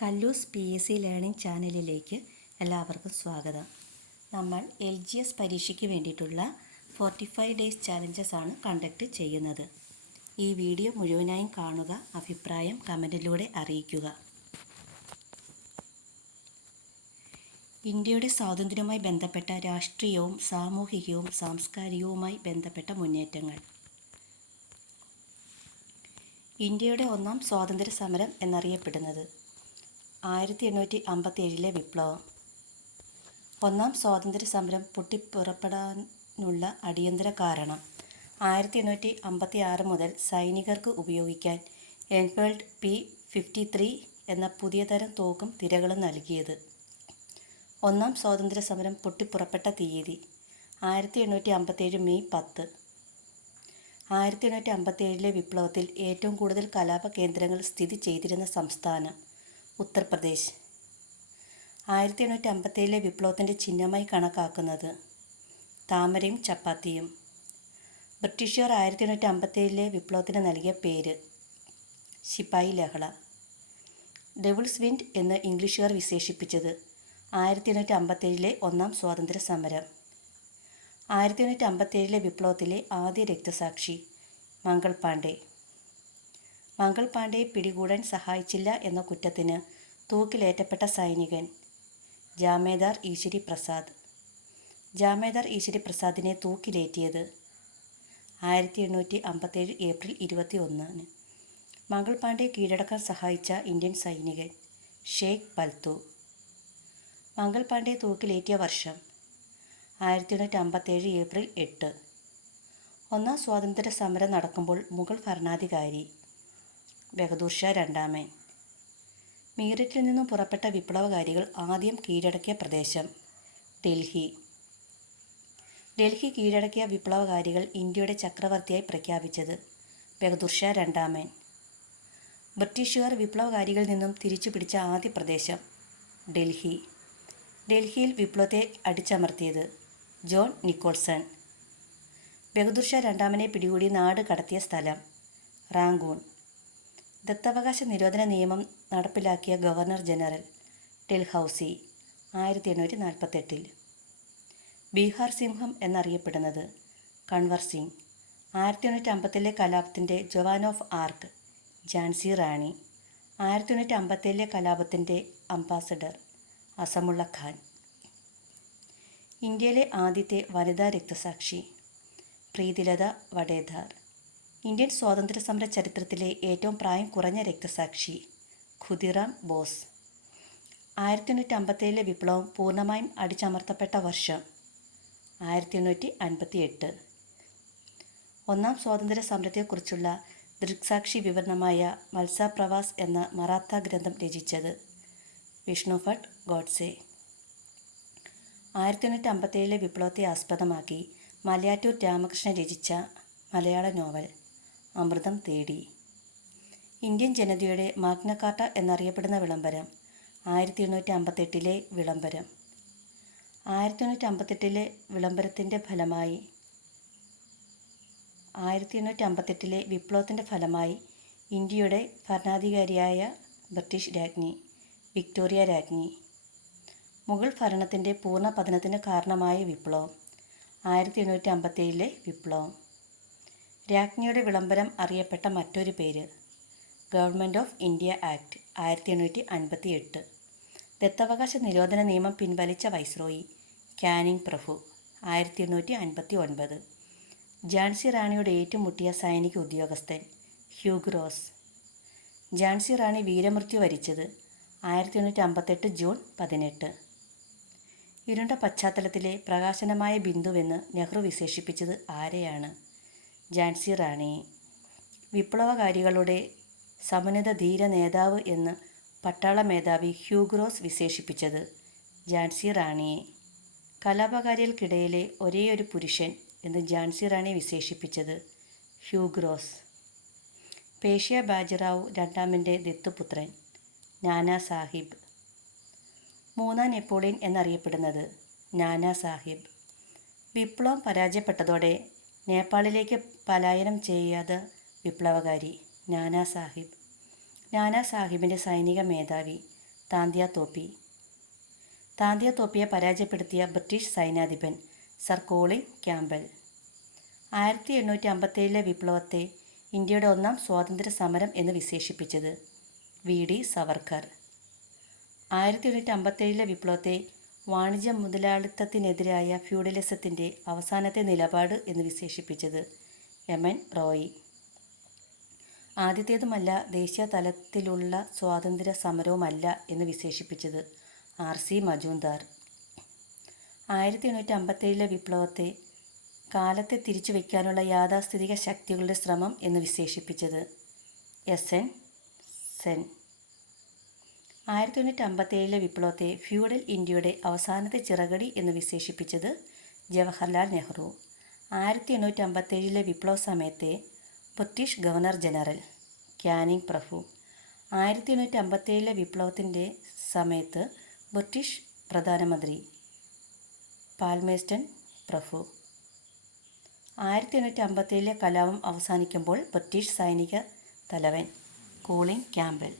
കല്ലൂസ് PSC learning ചാനലിലേക്ക് എല്ലാവർക്കും സ്വാഗതം. നമ്മൾ LGS പരീക്ഷയ്ക്ക് വേണ്ടിയിട്ടുള്ള 45 ഡേയ്സ് ചാലഞ്ചസ് ആണ് കണ്ടക്ട് ചെയ്യുന്നത്. ഈ വീഡിയോ മുഴുവനായും കാണുക, അഭിപ്രായം കമൻറ്റിലൂടെ അറിയിക്കുക. ഇന്ത്യയുടെ സ്വാതന്ത്ര്യവുമായി ബന്ധപ്പെട്ട രാഷ്ട്രീയവും സാമൂഹികവും സാംസ്കാരികവുമായി ബന്ധപ്പെട്ട മുന്നേറ്റങ്ങൾ. ഇന്ത്യയുടെ ഒന്നാം സ്വാതന്ത്ര്യ സമരം എന്നറിയപ്പെടുന്നത് 1857 വിപ്ലവം. ഒന്നാം സ്വാതന്ത്ര്യ സമരം പൊട്ടിപ്പുറപ്പെടാനുള്ള അടിയന്തര കാരണം 1856 മുതൽ സൈനികർക്ക് ഉപയോഗിക്കാൻ എൻഫീൽഡ് P53 എന്ന പുതിയ തരം തോക്കും തിരകളും നൽകിയത്. ഒന്നാം സ്വാതന്ത്ര്യ സമരം പൊട്ടിപ്പുറപ്പെട്ട തീയതി 1857 മെയ് 10. 1857 വിപ്ലവത്തിൽ ഏറ്റവും കൂടുതൽ കലാപ കേന്ദ്രങ്ങൾ സ്ഥിതി ചെയ്തിരുന്ന സംസ്ഥാനം ഉത്തർപ്രദേശ്. 1857 വിപ്ലവത്തിൻ്റെ ചിഹ്നമായി കണക്കാക്കുന്നത് താമരയും ചപ്പാത്തിയും. ബ്രിട്ടീഷുകാർ 1857 വിപ്ലവത്തിന് നൽകിയ പേര് ശിപായി ലഹള. ഡെവിൾസ് വിൻഡ് എന്ന് ഇംഗ്ലീഷുകാർ വിശേഷിപ്പിച്ചത് 1857 ഒന്നാം സ്വാതന്ത്ര്യ സമരം. 1857 വിപ്ലവത്തിലെ ആദ്യ രക്തസാക്ഷി മംഗൾ പാണ്ഡെ. മംഗൾ പാണ്ഡെയെ പിടികൂടാൻ സഹായിച്ചില്ല എന്ന കുറ്റത്തിന് തൂക്കിലേറ്റപ്പെട്ട സൈനികൻ ജാമേദാർ ഈശ്വരി പ്രസാദ്. ജാമേദാർ ഈശ്വരി പ്രസാദിനെ തൂക്കിലേറ്റിയത് 1857 ഏപ്രിൽ 21. മംഗൾ പാണ്ഡെയെ കീഴടക്കാൻ സഹായിച്ച ഇന്ത്യൻ സൈനികൻ ഷേഖ് പൽത്തു. മംഗൾ പാണ്ഡെയെ തൂക്കിലേറ്റിയ വർഷം 1857 ഏപ്രിൽ 8. ഒന്നാം സ്വാതന്ത്ര്യ സമരം നടക്കുമ്പോൾ മുഗൾ ഭരണാധികാരി ബഹദൂർ ഷാ രണ്ടാമൻ. മീററ്റിൽ നിന്നും പുറപ്പെട്ട വിപ്ലവകാരികൾ ആദ്യം കീഴടക്കിയ പ്രദേശം ഡൽഹി. ഡൽഹി കീഴടക്കിയ വിപ്ലവകാരികൾ ഇന്ത്യയുടെ ചക്രവർത്തിയായി പ്രഖ്യാപിച്ചത് ബഹദൂർ ഷാ രണ്ടാമൻ. ബ്രിട്ടീഷുകാർ വിപ്ലവകാരികളിൽ നിന്നും തിരിച്ചു പിടിച്ച ആദ്യ പ്രദേശം ഡൽഹി. ഡൽഹിയിൽ വിപ്ലവത്തെ അടിച്ചമർത്തിയത് ജോൺ നിക്കോൾസൺ. ബഹദൂർ ഷാ രണ്ടാമനെ പിടികൂടി നാട് കടത്തിയ സ്ഥലം റാങ്കൂൺ. ദത്തവകാശ നിരോധന നിയമം നടപ്പിലാക്കിയ ഗവർണർ ജനറൽ ഡൽഹൌസി 1848. ബീഹാർ സിംഹം എന്നറിയപ്പെടുന്നത് കൺവർ സിംഗ്. 1857 കലാപത്തിൻ്റെ Joan of Arc Jhansi Rani. 1857 കലാപത്തിൻ്റെ അംബാസഡർ അസമുള്ള ഖാൻ. ഇന്ത്യയിലെ ആദ്യത്തെ വനിതാ രക്തസാക്ഷി പ്രീതിലത വഡേദാർ. ഇന്ത്യൻ സ്വാതന്ത്ര്യ സമര ചരിത്രത്തിലെ ഏറ്റവും പ്രായം കുറഞ്ഞ രക്തസാക്ഷി ഖുദിറാം ബോസ്. 1857 വിപ്ലവം പൂർണ്ണമായും അടിച്ചമർത്തപ്പെട്ട വർഷം 1858. ഒന്നാം സ്വാതന്ത്ര്യ സമരത്തെക്കുറിച്ചുള്ള ദൃക്സാക്ഷി വിവരണമായ മൽസ പ്രവാസ് എന്ന മറാത്ത ഗ്രന്ഥം രചിച്ചത് വിഷ്ണു ഭട്ട് ഗോഡ്സെ. 1857 വിപ്ലവത്തെ ആസ്പദമാക്കി മലയാറ്റൂർ രാമകൃഷ്ണൻ രചിച്ച മലയാള നോവൽ അമൃതം തേടി. ഇന്ത്യൻ ജനതയുടെ മാഗ്ന കാർട്ട എന്നറിയപ്പെടുന്ന വിളംബരം 1858 വിളംബരം. 1858 വിളംബരത്തിൻ്റെ ഫലമായി 1858 വിപ്ലവത്തിൻ്റെ ഫലമായി ഇന്ത്യയുടെ ഭരണാധികാരിയായ ബ്രിട്ടീഷ് രാജ്ഞി വിക്ടോറിയ രാജ്ഞി. മുഗൾ ഭരണത്തിൻ്റെ പൂർണ്ണ പതനത്തിന് കാരണമായ വിപ്ലവം 1857 വിപ്ലവം. രാജ്ഞിയുടെ വിളംബരം അറിയപ്പെട്ട മറ്റൊരു പേര് ഗവൺമെൻറ് ഓഫ് ഇന്ത്യ ആക്ട് 1858. ദത്തവകാശ നിരോധന നിയമം പിൻവലിച്ച വൈസ്രോയി കാനിങ് പ്രഭു 1859. ഝാൻസി റാണിയോട് ഏറ്റുമുട്ടിയ സൈനിക ഉദ്യോഗസ്ഥൻ ഹ്യൂഗ് റോസ്. ഝാൻസി റാണി വീരമൃത്യു വരിച്ചത് 1858 ജൂൺ 18. ഇരുണ്ട പശ്ചാത്തലത്തിലെ പ്രകാശനമായ ബിന്ദുവെന്ന് നെഹ്റു വിശേഷിപ്പിച്ചത് ആരെയാണ്? ഝാൻസി റാണിയെ. വിപ്ലവകാരികളുടെ സമുന്നത ധീര നേതാവ് എന്ന് പട്ടാള മേധാവി ഹ്യൂഗ് റോസ് വിശേഷിപ്പിച്ചത് ഝാൻസി റാണിയെ. കലാപകാരികൾക്കിടയിലെ ഒരേയൊരു പുരുഷൻ എന്ന് ഝാൻസി റാണിയെ വിശേഷിപ്പിച്ചത് ഹ്യൂഗ് റോസ്. പേഷ്യ ബാജിറാവു രണ്ടാമൻ്റെ ദത്തുപുത്രൻ നാനാ സാഹിബ്. മൂന്നാം നെപ്പോളിയൻ എന്നറിയപ്പെടുന്നത് നാനാ സാഹിബ്. വിപ്ലവം പരാജയപ്പെട്ടതോടെ നേപ്പാളിലേക്ക് പലായനം ചെയ്യാതെ വിപ്ലവകാരി നാനാ സാഹിബ്. നാനാ സാഹിബിൻ്റെ സൈനിക മേധാവി താന്തിയ തോപ്പി. താന്തിയ തോപ്പിയെ പരാജയപ്പെടുത്തിയ ബ്രിട്ടീഷ് സൈന്യാധിപൻ സർ കോളിൻ ക്യാമ്പൽ. 1857 വിപ്ലവത്തെ ഇന്ത്യയുടെ ഒന്നാം സ്വാതന്ത്ര്യ സമരം എന്ന് വിശേഷിപ്പിച്ചത് വി.ഡി. സവർക്കർ. 1857 വിപ്ലവത്തെ വാണിജ്യ മുതലാളിത്തത്തിനെതിരായ ഫ്യൂഡലിസത്തിൻ്റെ അവസാനത്തെ നിലപാട് എന്ന് വിശേഷിപ്പിച്ചത് എം.എൻ. റോയി. ആദ്യത്തേതുമല്ല ദേശീയ തലത്തിലുള്ള സ്വാതന്ത്ര്യ സമരവുമല്ല എന്ന് വിശേഷിപ്പിച്ചത് ആർ.സി. മജുംദാർ. 1857 വിപ്ലവത്തെ കാലത്തെ തിരിച്ചു വയ്ക്കാനുള്ള യാഥാസ്ഥിതിക ശക്തികളുടെ ശ്രമം എന്ന് വിശേഷിപ്പിച്ചത് എസ്.എൻ. സെൻ. 1857 വിപ്ലവത്തെ ഫ്യൂഡൽ ഇന്ത്യയുടെ അവസാനത്തെ ചിറകടി എന്ന് വിശേഷിപ്പിച്ചത് ജവഹർലാൽ നെഹ്റു. 1857 വിപ്ലവ സമയത്തെ ബ്രിട്ടീഷ് ഗവർണർ ജനറൽ ക്യാനിങ് പ്രഭു. 1857 വിപ്ലവത്തിൻ്റെ സമയത്ത് ബ്രിട്ടീഷ് പ്രധാനമന്ത്രി പാൽമേസ്റ്റൺ പ്രഭു. 1857 കലാപം അവസാനിക്കുമ്പോൾ ബ്രിട്ടീഷ് സൈനിക തലവൻ കോളിൻ ക്യാമ്പൽ.